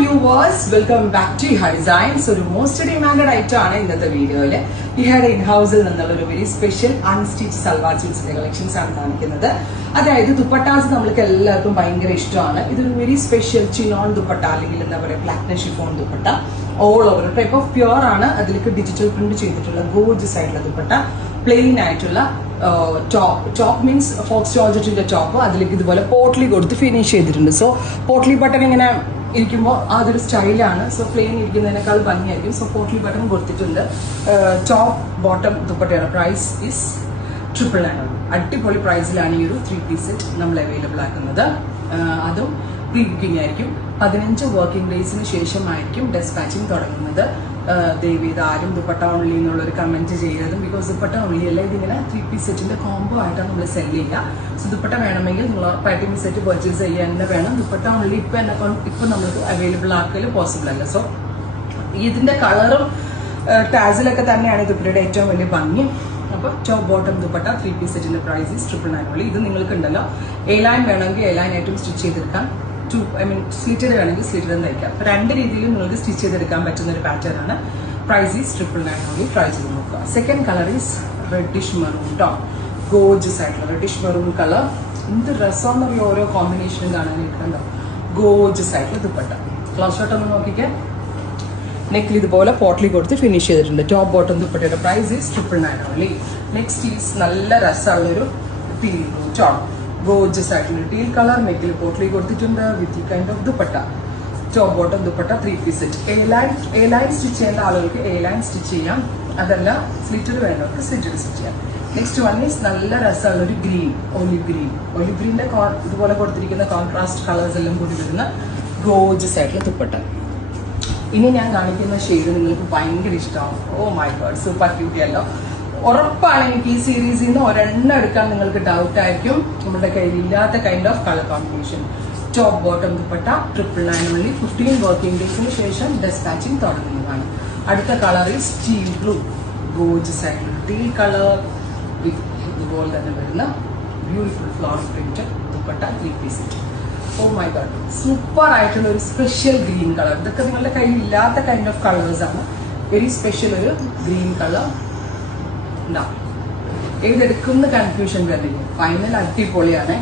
viewers, welcome back to Iha Designs. ഒരു most demanded item ആണ് ഇന്നത്തെ വീഡിയോയിൽ. ഇഹയുടെ ഇൻഹൗസിൽ നിന്നുള്ള ഒരു വെരി സ്പെഷ്യൽ അൺസ്റ്റിച്ച് സൽവാർ സ്യൂട്ട്സിന്റെ കളക്ഷൻസ് ആണ് കാണിക്കുന്നത്. അതായത് ദുപ്പട്ടാസ് നമ്മൾക്ക് എല്ലാവർക്കും ഭയങ്കര ഇഷ്ടമാണ്. ഇതൊരു വെരി സ്പെഷ്യൽ ചിനോൺ ദുപ്പട്ട അല്ലെങ്കിൽ എന്താ പറയുക platinum chiffon dupatta. All over type of pure ആണ്. അതിലേക്ക് ഡിജിറ്റൽ പ്രിന്റ് ചെയ്തിട്ടുള്ള ഗോർജിയസ് ആയിട്ടുള്ള ദുപ്പട്ട, പ്ലെയിൻ ആയിട്ടുള്ള ടോപ്പ് മീൻസ് ഫോക്സ് ജോർജറ്റിന്റെ ടോപ്പ്, അതിലേക്ക് ഇതുപോലെ പോട്ട്ലി കൊടുത്ത് ഫിനിഷ് ചെയ്തിട്ടുണ്ട്. സോ പോട്ട്ലി ബട്ടൺ ഇങ്ങനെ ഇരിക്കുമ്പോൾ അതൊരു സ്റ്റൈലാണ്. സോ പ്ലെയിൻ ഇരിക്കുന്നതിനേക്കാൾ ഭംഗിയായിരിക്കും. സോ പോട്ട്ലി ബട്ടൺ കൊടുത്തിട്ടുണ്ട്. ടോപ്പ് ബോട്ടം ദുപ്പട്ടയുടെ പ്രൈസ് ഇസ് 999. അടിപൊളി പ്രൈസിലാണ് ഈ ഒരു 3-piece സെറ്റ് നമ്മൾ അവൈലബിൾ ആക്കുന്നത്. അതും പ്രീ ബുക്കിംഗ് ആയിരിക്കും. 15 വർക്കിംഗ് ഡേയ്സിന് ശേഷമായിരിക്കും ഡെസ്പാച്ചിങ് തുടങ്ങുന്നത്. ദയവേത് ആരും ദുപ്പട്ട ഓൺലി എന്നുള്ളൊരു കമന്റ് ചെയ്യരുതും. ബിക്കോസ് ദുപ്പട്ട ഓൺലി അല്ല, ഇതിങ്ങനെ 3-piece സെറ്റിന്റെ കോംബോ ആയിട്ടാണ് നമ്മൾ സെല് ചെയ്യുക. സോ ദുപ്പട്ട വേണമെങ്കിൽ നിങ്ങൾ ഉറപ്പായിട്ടും ഈ സെറ്റ് പർച്ചേസ് ചെയ്യാൻ തന്നെ വേണം. ദുപ്പട്ട ഓൺലി ഇപ്പൊ നമുക്ക് അവൈലബിൾ ആക്കൽ പോസിബിൾ അല്ല. സോ ഇതിന്റെ കളറും ടാസിലൊക്കെ തന്നെയാണ് ദുപ്പട്ടയുടെ ഏറ്റവും വലിയ ഭംഗി. അപ്പോൾ ടോപ്പ് ബോട്ടം ദുപ്പട്ട 3-piece സെറ്റിന്റെ പ്രൈസ് 999. ഇത് നിങ്ങൾക്ക് ഉണ്ടല്ലോ A-line വേണമെങ്കിൽ A-line ആയിട്ടും സ്റ്റിച്ച് ചെയ്തെടുക്കാം. സ്ലിറ്റഡ് വേണമെങ്കിൽ സ്ലിറ്റഡ് തയ്ക്കാം. അപ്പൊ രണ്ട് രീതിയിലും നിങ്ങൾക്ക് സ്റ്റിച്ച് ചെയ്തെടുക്കാൻ പറ്റുന്ന ഒരു പാറ്റേൺ ആണ്. പ്രൈസ് 999. ട്രൈ ചെയ്ത് നോക്കുക. Second colour is reddish maroon top. Gorgeous ആയിട്ടുള്ള റെഡിഷ് മെറൂൺ കളർ. എന്ത് രസമെന്നറിയോ ഓരോ കോമ്പിനേഷനും കാണാനായിട്ട്. കണ്ടോ, ഗോർജിയസ് ആയിട്ടുള്ള ദുപ്പട്ട. ക്ലോസ് ഷോട്ട് ഒന്ന് നോക്കിക്കേ. നെക്കിൽ ഇതുപോലെ പോട്ട്ലി കൊടുത്ത് ഫിനിഷ് ചെയ്തിട്ടുണ്ട്. ടോപ്പ് ബോട്ടം ദുപ്പട്ടയുടെ പ്രൈസ് 999. നെക്സ്റ്റ് ഈസ് നല്ല രസമുള്ളൊരു ടീൽ ടോപ്പ്. ഗോർജിയസ് ആയിട്ടുള്ള ടീൽ കളർ. നെക്കിൽ പോട്ട്ലി കൊടുത്തിട്ടുണ്ട് with kind of dupatta. Top bottom dupatta 3-piece set. A-line stitch ചെയ്യേണ്ട ആളുകൾക്ക് A-line സ്റ്റിച്ച് ചെയ്യാം. അതല്ല സ്ലിറ്റഡ് വേണ്ടവർക്ക് സ്ലിറ്റഡ് സ്റ്റിച്ച് ചെയ്യാം. നെക്സ്റ്റ് വൺ ഈസ് നല്ല രസമുള്ള ഒരു ഗ്രീൻ, ഒലിവ് ഗ്രീൻ. ഒലിവ് ഗ്രീൻ്റെ ഇതുപോലെ കൊടുത്തിരിക്കുന്ന കോൺട്രാസ്റ്റ് കളേഴ്സ് എല്ലാം കൂടി വരുന്ന ഗോർജിയസ് ആയിട്ടുള്ള ദുപ്പട്ട. ഇനി ഞാൻ കാണിക്കുന്ന ഷെയ്ഡ് നിങ്ങൾക്ക് ഭയങ്കര ഇഷ്ടമാവും. Oh my god, super cutie അല്ലോ. ഉറപ്പാണ് എനിക്ക് ഈ സീരീസിൽ നിന്ന് ഒരെണ്ണം എടുക്കാൻ നിങ്ങൾക്ക് ഡൗട്ട് ആയിരിക്കും. നമ്മുടെ കയ്യിൽ ഇല്ലാത്ത kind of colour combination. Top bottom dupatta 999. 15 working ഡേയ്സിന് ശേഷം ഡെസ്പാച്ചിങ് തുടങ്ങുന്നതാണ്. അടുത്ത colour is steel blue. Gorgeous ആയിട്ടുള്ള ടീൽ കളർ വിത്ത് ഇതുപോലെ തന്നെ വരുന്ന beautiful flower print dupatta 3-piece set. Oh my god, super ആയിട്ടുള്ള ഒരു സ്പെഷ്യൽ ഗ്രീൻ കളർ. ഇതൊക്കെ നിങ്ങളുടെ കയ്യിൽ ഇല്ലാത്ത കൈൻഡ് ഓഫ് കളേഴ്സ് ആണ്. വെരി സ്പെഷ്യൽ ഒരു ഗ്രീൻ കളർ. ഏതെടുക്കുന്ന കൺഫ്യൂഷൻ വരില്ല. ഫൈനൽ അടിപൊളിയാണ്.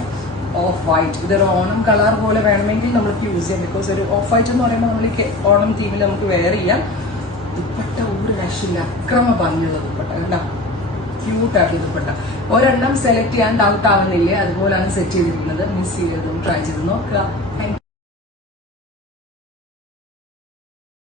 Off white. ഇതൊരു ഓണം കളർ പോലെ വേണമെങ്കിൽ നമുക്ക് യൂസ് ചെയ്യാം. ബിക്കോസ് ഒരു ഓഫ് വൈറ്റ് എന്ന് പറയുമ്പോൾ നമ്മൾ ഓണം തീമിൽ നമുക്ക് വെയർ ചെയ്യാം. ദുപ്പട്ട ഒരു രക്ഷയില്ല, അക്രമ ഭംഗിയുള്ള ദുപ്പട്ട. കണ്ടാ, ക്യൂട്ടായിട്ടുള്ള ദുപ്പട്ട. ഒരെണ്ണം സെലക്ട് ചെയ്യാൻ ഡൗട്ട് ആവുന്നില്ലേ, അതുപോലെയാണ് സെറ്റ് ചെയ്തിരിക്കുന്നത്. മിസ് ചെയ്തതും ട്രൈ ചെയ്ത് നോക്കുക. Thank you.